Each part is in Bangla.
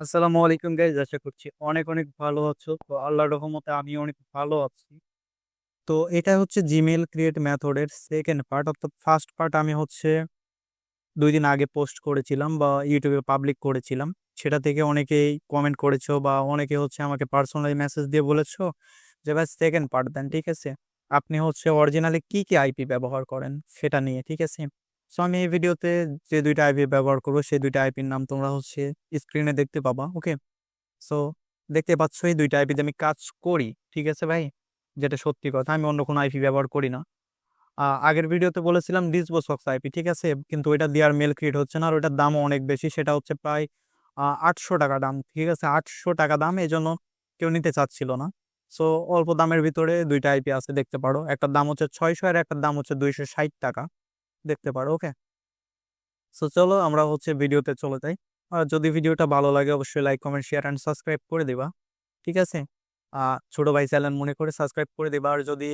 আসসালামু আলাইকুম গাইজ, আশা করছি অনেক অনেক ভালো আছো। তো আল্লাহর রহমতে আমি অনেক ভালো আছি। তো এটা হচ্ছে জিমেল ক্রিয়েট মেথডের সেকেন্ড পার্ট, অর্থাৎ ফার্স্ট পার্ট আমি হচ্ছে 2 দিন আগে পোস্ট করেছিলাম বা ইউটিউবে পাবলিক করেছিলাম। সেটা থেকে অনেকেই কমেন্ট করেছো বা অনেকে হচ্ছে আমাকে পার্সোনালি মেসেজ দিয়ে বলেছো যে ভাই সেকেন্ড পার্ট দেন। ঠিক আছে, আপনি হচ্ছে অরিজিনালি কি কি আইপি ব্যবহার করেন সেটা নিয়ে। ঠিক আছে, সো আমি এই ভিডিওতে যে 2টা আইপি ব্যবহার করবো সেই 2টা আইপির নাম তোমরা হচ্ছে স্ক্রিনে দেখতে পাবা। ওকে, সো দেখতে পাচ্ছ এই 2টা আইপিতে আমি কাজ করি। ঠিক আছে ভাই, যেটা সত্যি কথা, আমি অন্য কোনো আইপি ব্যবহার করি না। আগের ভিডিওতে বলেছিলাম ডিসবোসক্স আইপি, ঠিক আছে, কিন্তু ওইটা দেওয়ার মেল ক্রিয়েট হচ্ছে না আর ওইটার দামও অনেক বেশি। সেটা হচ্ছে প্রায় 800 টাকা দাম। ঠিক আছে, 800 টাকা দাম, এই জন্য কেউ নিতে চাচ্ছিল না। সো অল্প দামের ভিতরে 2টা আইপি আছে, দেখতে পারো। একটার দাম হচ্ছে 600 আর একটার দাম হচ্ছে 260 টাকা, দেখতে পারো। ওকে, সো চলো আমরা হচ্ছে ভিডিওতে চলে যাই। আর যদি ভিডিওটা ভালো লাগে অবশ্যই like comment share and subscribe করে দিবা। ঠিক আছে, ছোট ভাই চ্যানেল মনে করে সাবস্ক্রাইব করে দিবা। আর যদি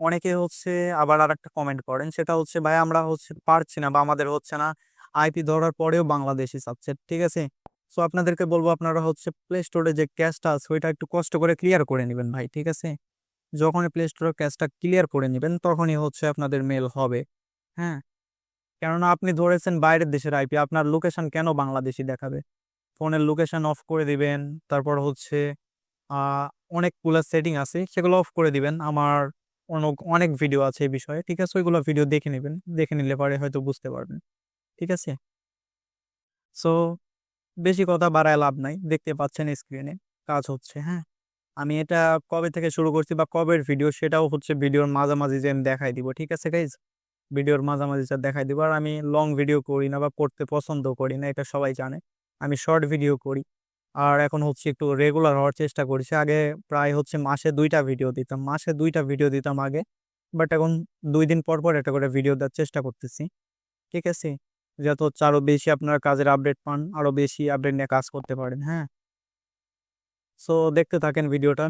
অনেকে হচ্ছে আবার আরেকটা কমেন্ট করেন, সেটা হচ্ছে ভাই আমরা হচ্ছে পারছি না বা আমাদের হচ্ছে না, আইপি ধরার পরেও বাংলাদেশি সাবসেট। ঠিক আছে, সো আপনাদেরকে বলবো আপনারা হচ্ছে প্লে স্টোরে যে ক্যাশটা আছে ওইটা একটু কষ্ট করে ক্লিয়ার করে নেবেন ভাই। ঠিক আছে, যখনই প্লে স্টোরের ক্যাশটা ক্লিয়ার করে নেবেন তখনই হচ্ছে আপনাদের মেল হবে। হ্যাঁ, কেননা আপনি ধরেছেন বাইরের দেশের আইপি, আপনার লোকেশন কেন বাংলাদেশি দেখাবে? ফোনের লোকেশন অফ করে দিবেন। তারপর হচ্ছে আহ অনেকগুলো সেটিং আছে, সেগুলো অফ করে দিবেন। আমার অনেক ভিডিও আছে এই বিষয়ে। ঠিক আছে, ওইগুলো ভিডিও দেখে নেবেন, দেখে নিলে পরে হয়তো বুঝতে পারবেন। ঠিক আছে, সো বেশি কথা বাড়ায় লাভ নাই, দেখতে পাচ্ছেন স্ক্রিনে কাজ হচ্ছে। হ্যাঁ, আমি এটা কবে থেকে শুরু করছি বা কবের ভিডিও সেটাও হচ্ছে ভিডিওর মাঝামাঝি যে আমি দেখাই দিব। ঠিক আছে গাইজ, ভিডিওর মাঝামাঝি যা দেখাই দিব। আর আমি লং ভিডিও করি না বা করতে পছন্দ করি না, এটা সবাই জানে। আমি শর্ট ভিডিও করি। আর এখন হচ্ছে একটু রেগুলার হওয়ার চেষ্টা করছি। আগে প্রায় হচ্ছে মাসে 2টা ভিডিও দিতাম আগে, বাট এখন 2 দিন পর পর একটা করে ভিডিও দেওয়ার চেষ্টা করতেছি। ঠিক আছে, যাতে হচ্ছে আরো বেশি আপনারা কাজের আপডেট পান, আরো বেশি আপডেট নিয়ে কাজ করতে পারেন। হ্যাঁ, সো দেখতে থাকেন ভিডিওটা।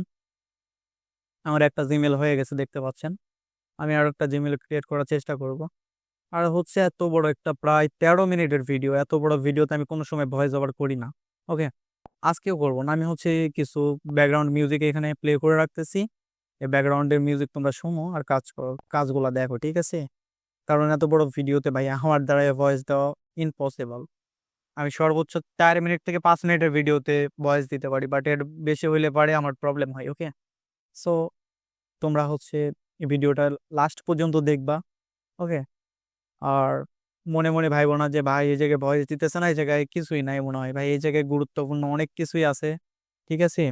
আমার একটা জিমেল হয়ে গেছে, দেখতে পাচ্ছেন। আমি আর একটা জিমেল ক্রিয়েট করার চেষ্টা করব। আর হচ্ছে এত বড় একটা প্রায় 13 মিনিটের ভিডিও, এত বড় ভিডিওতে আমি কোনো সময় ভয়েস ওভার করি না। ওকে, আজকেও করবো না। আমি হচ্ছে কিছু ব্যাকগ্রাউন্ড মিউজিক এখানে প্লে করে রাখতেছি। এই ব্যাকগ্রাউন্ডের মিউজিক তোমরা শোনো আর কাজ করো, কাজগুলা দেখো। ঠিক আছে, কারণ এত বড় ভিডিওতে ভাই আমার দ্বারা ভয়েস দেওয়া ইম্পসিবল। আমি সর্বোচ্চ 4 মিনিট থেকে 5 মিনিটের ভিডিওতে ভয়েস দিতে পারি, বাট এর বেশি হইলে পারে আমার প্রবলেম হয়। ওকে, সো তোমরা হচ্ছে এই ভিডিওটা লাস্ট পর্যন্ত দেখবা। ওকে, আর মনে মনে ভাইবো না যে ভাই এই জায়গায় ভয়েস দিতেছে না, এই জায়গায় কিছুই নাই। মনে হয় ভাই এই জায়গায় গুরুত্বপূর্ণ অনেক কিছুই আছে। ঠিক আছে,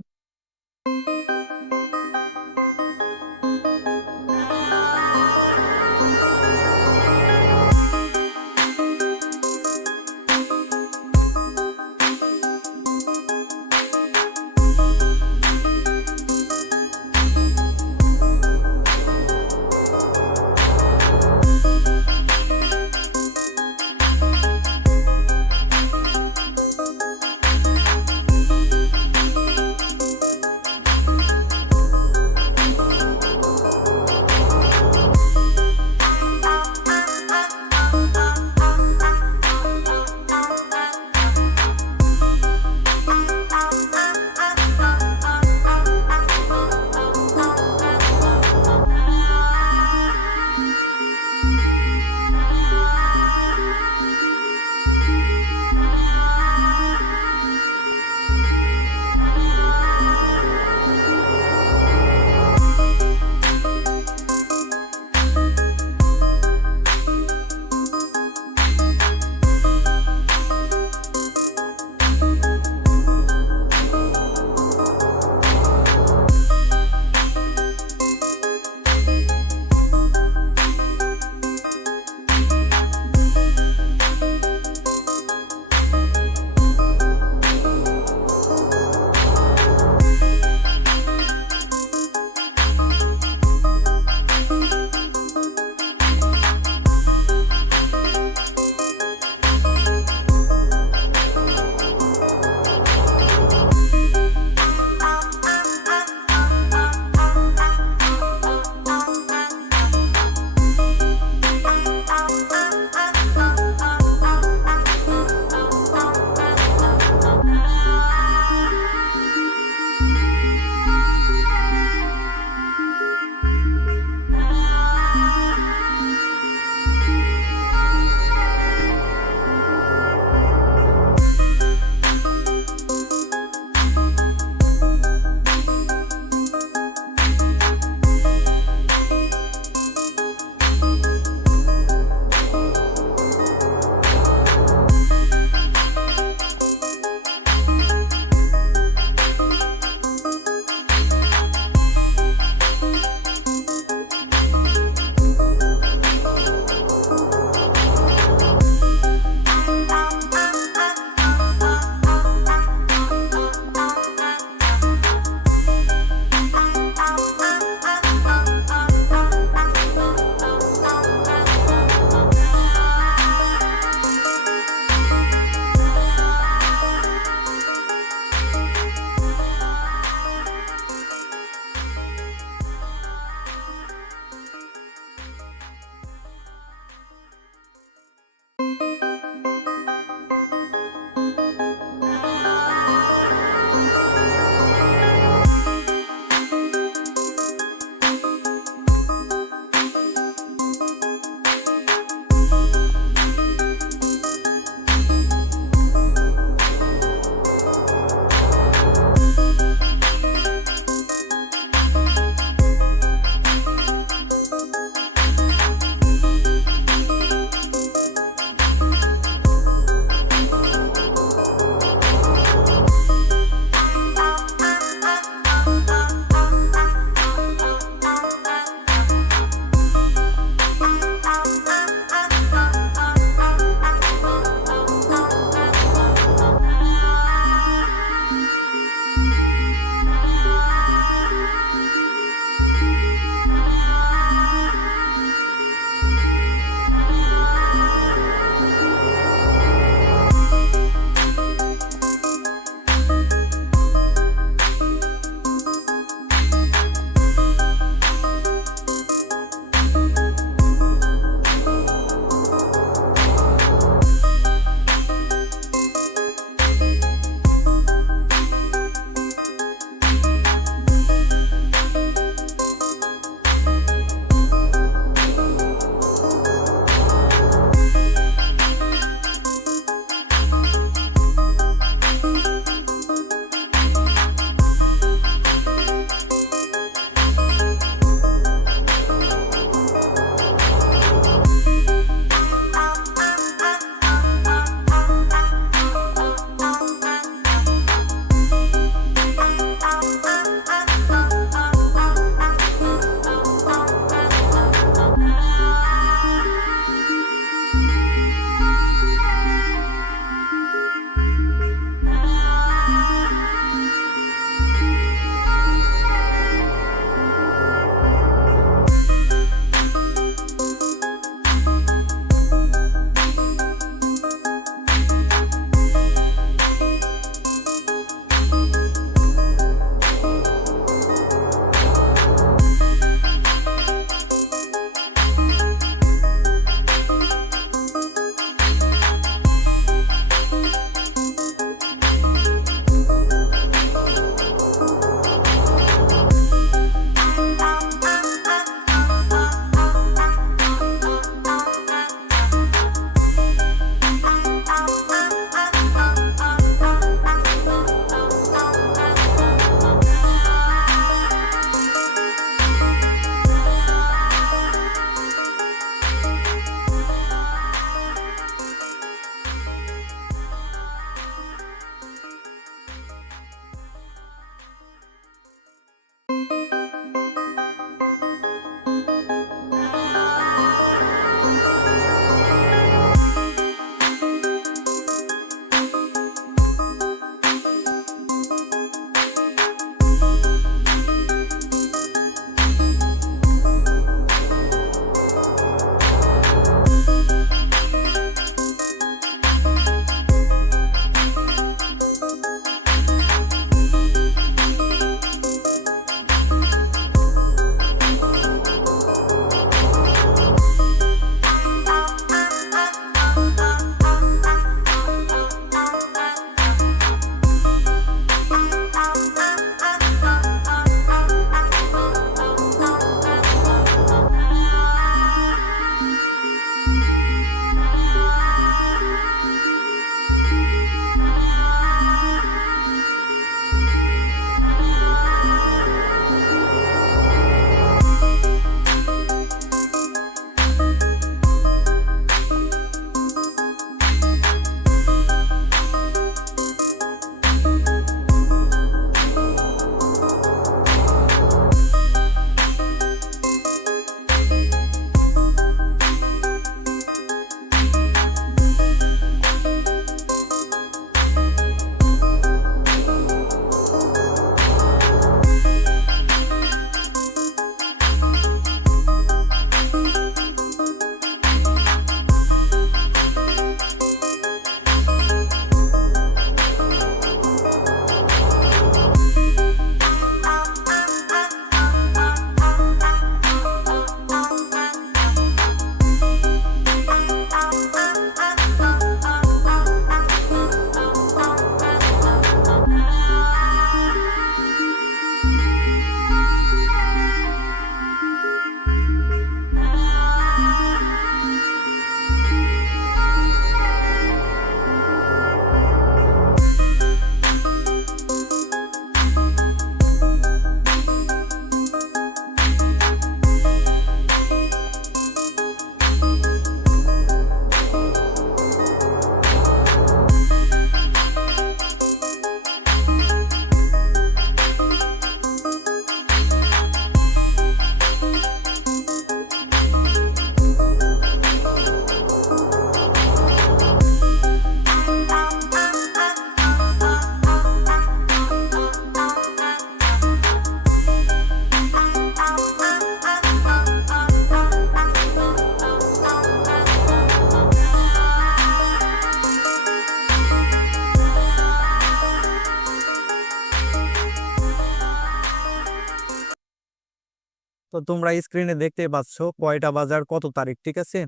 তো তোমরা স্ক্রিনে দেখতে পাচ্ছ কয়টা বাজার কত তারিখ, ঠিক আছে।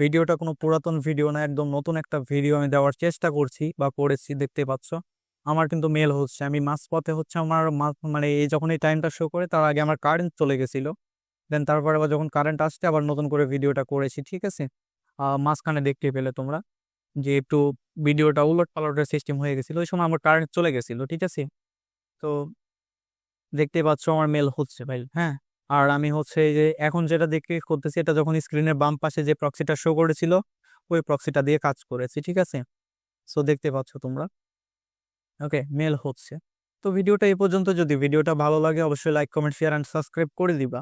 ভিডিওটা কোনো পুরাতন ভিডিও না, একদম নতুন একটা ভিডিও আমি দেওয়ার চেষ্টা করছি বা করেছি, দেখতে পাচ্ছ। আমার কিন্তু মেল হচ্ছে, আমি মাঝপথে হচ্ছে আমার মানে এই যখন এই টাইমটা শো করে তার আগে আমার কারেন্ট চলে গেছিল, দেন তারপরে আবার যখন কারেন্ট আসছে আবার নতুন করে ভিডিওটা করেছি, ঠিক আছে। মাঝখানে দেখতে পেলে তোমরা যে একটু ভিডিওটা উলট পালটের সিস্টেম হয়ে গেছিল, ওই সময় আমার কারেন্ট চলে গেছিল, ঠিক আছে। তো দেখতে পাচ্ছ আমার মেল হচ্ছে ভাই, হ্যাঁ। আর আমি হচ্ছে এই যে এখন যেটা দেখতে করতেছি, এটা যখন স্ক্রিনের বাম পাশে যে প্রক্সিটা শো করেছিল ওই প্রক্সিটা দিয়ে কাজ করেছি, ঠিক আছে। সো দেখতে পাচ্ছ তোমরা, ওকে, মেল হচ্ছে। তো ভিডিওটা এই পর্যন্ত। যদি ভিডিওটা ভালো লাগে অবশ্যই like, comment, share and subscribe করে দিবা।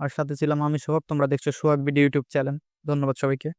আর সাথে ছিলাম আমি সোহাগ, তোমরা দেখছো সোহাগ ভিডিও ইউটিউব চ্যানেল। ধন্যবাদ সবাইকে।